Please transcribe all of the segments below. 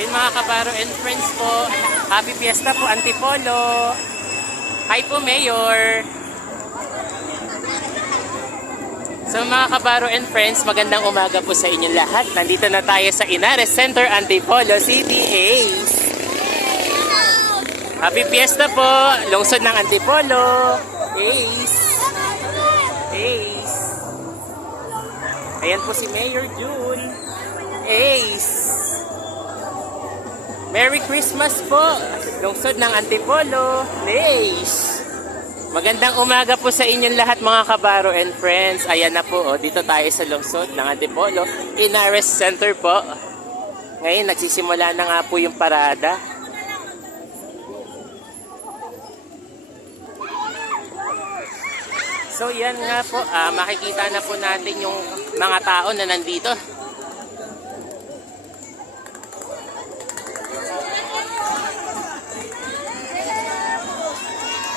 So yun mga kabaro and friends po, happy fiesta po Antipolo. Hi po Mayor. So mga kabaro and friends, magandang umaga po sa inyong lahat. Nandito na tayo sa Inares Center, Antipolo City, Ace. Happy fiesta po, lungsod ng Antipolo, Ace. Ace. Ayan po si Mayor June, Ace. Merry Christmas po, lungsod ng Antipolo, Ace. Magandang umaga po sa inyong lahat mga kabaro and friends. Ayan na po, dito tayo sa lungsod ng Antipolo, Inares Center po. Ngayon nagsisimula na nga po yung parada. So yan nga po, makikita na po natin yung mga tao na nandito.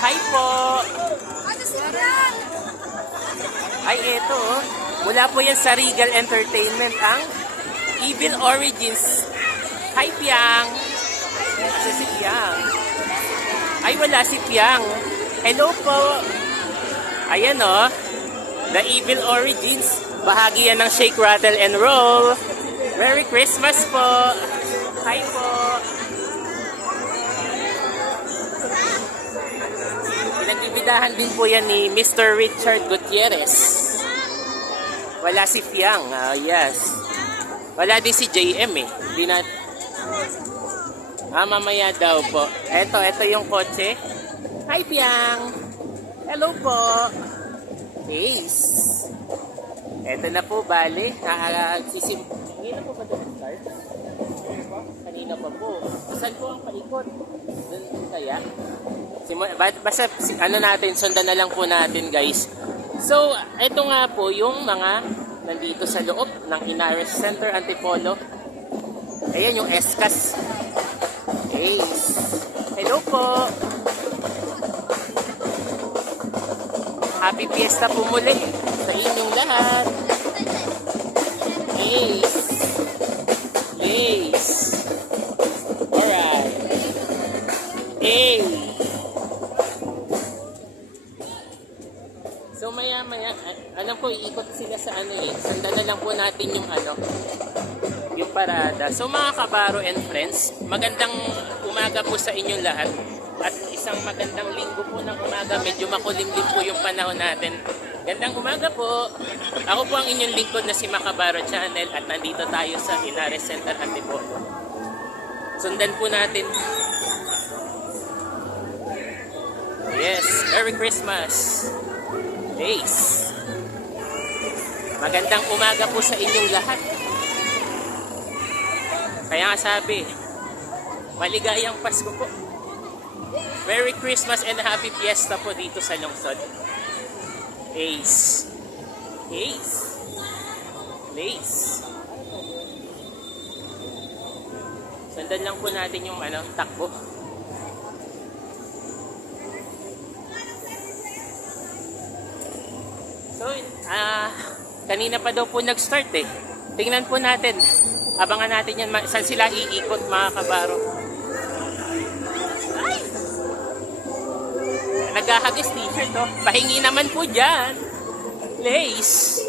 Hi po! Ay, eto mula po yan sa Regal Entertainment, ang Evil Origins. Hi, Piang! Asa si Piang? Ay, wala si Piang. Hello po! Ayan The Evil Origins. Bahagi yan ng Shake, Rattle, and Roll. Merry Christmas po! Hi po! Pinagbibidahan din po yan ni Mr. Richard Gutierrez. Wala si Piang. Yes. Wala din si JM eh. Di na... mamaya daw po. Eto yung kotse. Hi Piang! Hello po! Ace! Eto na po, bali. Kanina po ba ito start? Kanina pa po. Saan po ang paikot? Doon kaya? Basta natin, sundan na lang po natin guys. So, ito nga po yung mga nandito sa loob ng Inares Center, Antipolo. Ayan yung Escas. Ace. Hello po. Happy Fiesta po muli sa inyong lahat. Ace. Ace. Alright. Ace. So maya alam ko iikot sila sa sundan na lang po natin yung yung parada. So mga kabaro and friends, magandang umaga po sa inyong lahat at isang magandang linggo po ng umaga. Medyo makulimlim po yung panahon natin. Gandang umaga po. Ako po ang inyong lingkod na si Makabaro Channel at nandito tayo sa Inares Center, Antipolo. Sundan po natin. Yes, Merry Christmas. Ace. Magandang umaga po sa inyong lahat. Kaya nga sabi, maligayang Pasko po. Merry Christmas and Happy Fiesta po dito sa lungsod. Ace. Ace. Ace. Sundan lang po natin yung takbo. So, kanina pa daw po nag-start eh. Tingnan po natin. Abangan natin yan. Saan sila iikot mga kabaro. Ay! Naghahagis t-shirt Pahingi naman po dyan. Lace.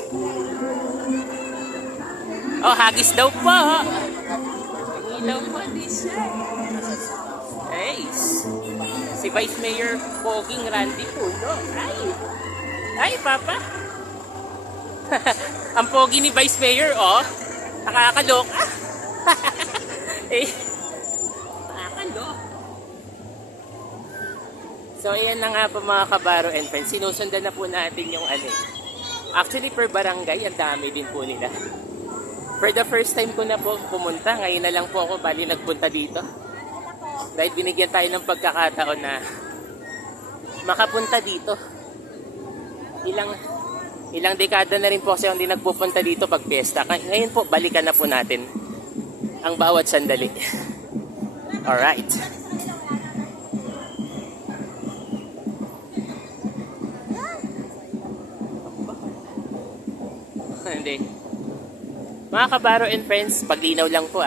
Hagis daw po. Pahingi daw po t-shirt. Lace. Si Vice Mayor Poging Randy Pulo. Ay, Papa. Ang pogi ni Vice Mayor, nakakalok. Nakakalok. So, ayan na nga po mga kabaro and friends. Sinusundan na po natin yung Actually, per barangay, ang dami din po nila. For the first time ko na po pumunta. Ngayon na lang po ako nagpunta dito. Dahil binigyan tayo ng pagkakataon na makapunta dito. Ilang dekada na rin po kasi hindi nagpupunta dito pag fiesta. Ngayon po, balikan na po natin ang bawat sandali. Alright. Hindi. Mga kabaro and friends, paglinaw lang po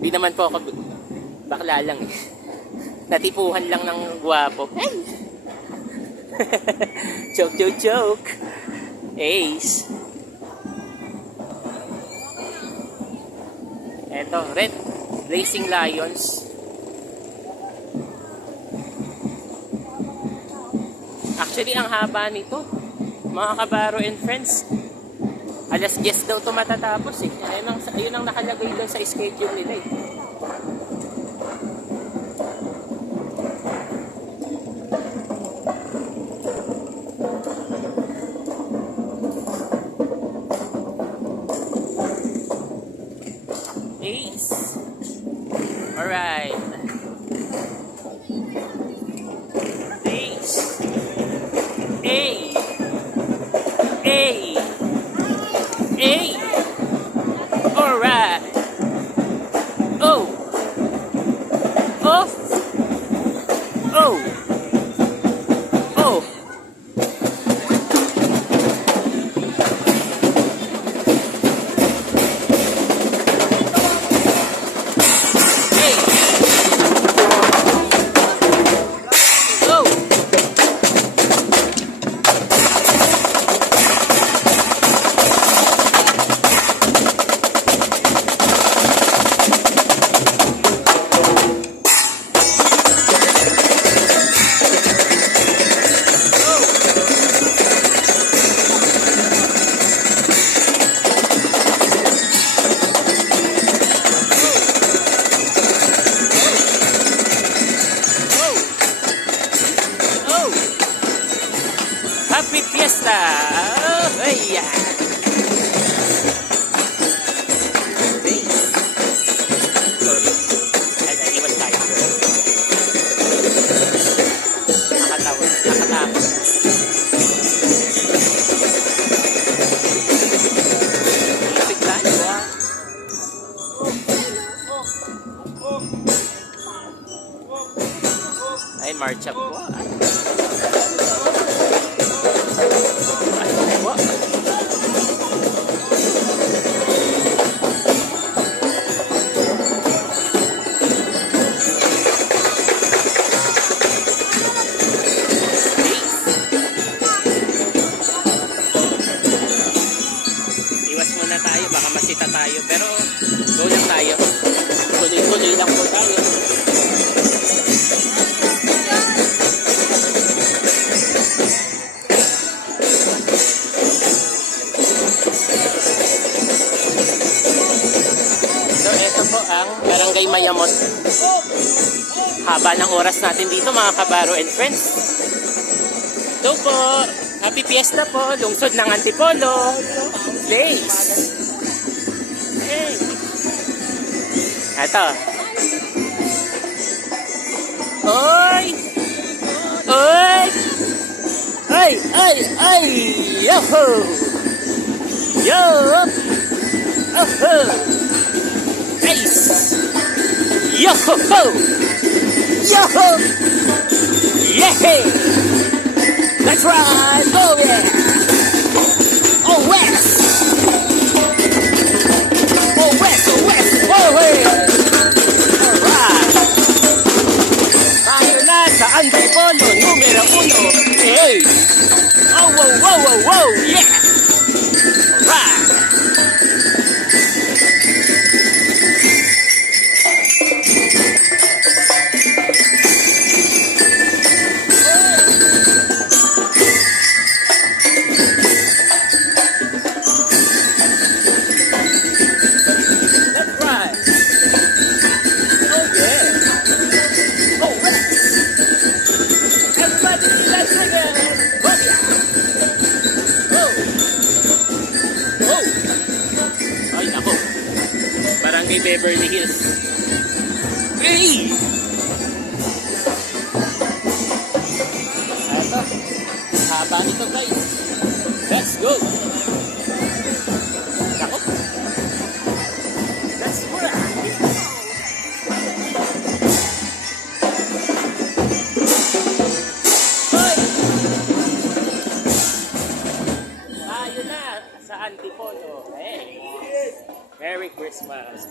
Di naman po ako bakla lang eh. Natipuhan lang ng gwapo. Ay! Joke, joke, joke. Ace. Eto, red. Blazing Lions. Actually, ang haba nito. Mga kabaro and friends. Alas 10 daw ito matatapos eh. Ayun ang nakalagay doon sa schedule nila eh. Ace. Alright. Ace. A. A. A. Alright. Oh. Oh. Oh. Oh. Happy Fiesta! Oh, ay, naiwan tayo. Nakatawa. Isip tayo, ha? Ay, march up po. Iwas muna tayo, baka masita tayo. Pero go lang tayo. Tuloy-tuloy lang po tayo. So ito po ang Barangay Mayamot. Haba ng oras natin dito mga kabaro and friends. Ito po, Happy Fiesta po, lungsod ng Antipolo. Place. Hey. Ito. Oy! Oy! Ay! Ay! Ay! Yoho! Yo! Oho! Ace! Yoho! Yoho! Yay! That's right! Oh yeah! Oh West! Oh West! Oh West! Oh hey! Alright! Tayo na sa Antipolo, numero 1. Hey! Oh, wow, wow, wow, wow! Yeah! Alright! Barangay Beverly Hills. Hey! Ito. Haba nito guys. Let's go! Ako. Let's go! Hoy! Tayo na sa Antipolo. Hey! Merry Christmas!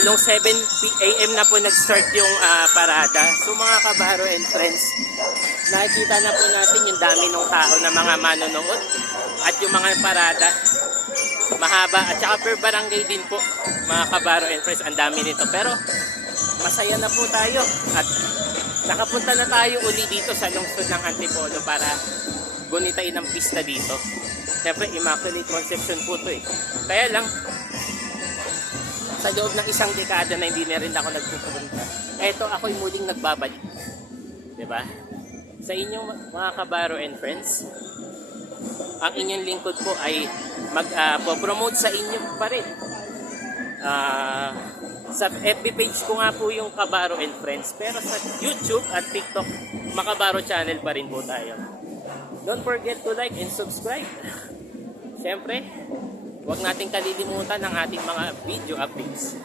along 7 a.m. na po nag-start yung parada. So mga kabaro and friends, nakikita na po natin yung dami ng tao na mga manonood at yung mga parada mahaba at saka per barangay din po mga kabaro and friends, ang dami nito. Pero masaya na po tayo at nakapunta na tayo uli dito sa lungsod ng Antipolo para gunitain ang pista dito. Siyempre Immaculate Conception po to eh. Kaya lang sa loob ng isang dekada na hindi na rin ako nagpupunta, eto ako'y muling nagbabalik. Diba? Sa inyong mga kabaro and friends, ang inyong lingkod po ay mag-promote sa inyo pa rin. Sa FB page ko nga po yung Kabaro and Friends, pero sa YouTube at TikTok, Makabaro channel pa rin po tayo. Don't forget to like and subscribe. Siyempre, huwag nating kalilimutan ang ating mga video updates.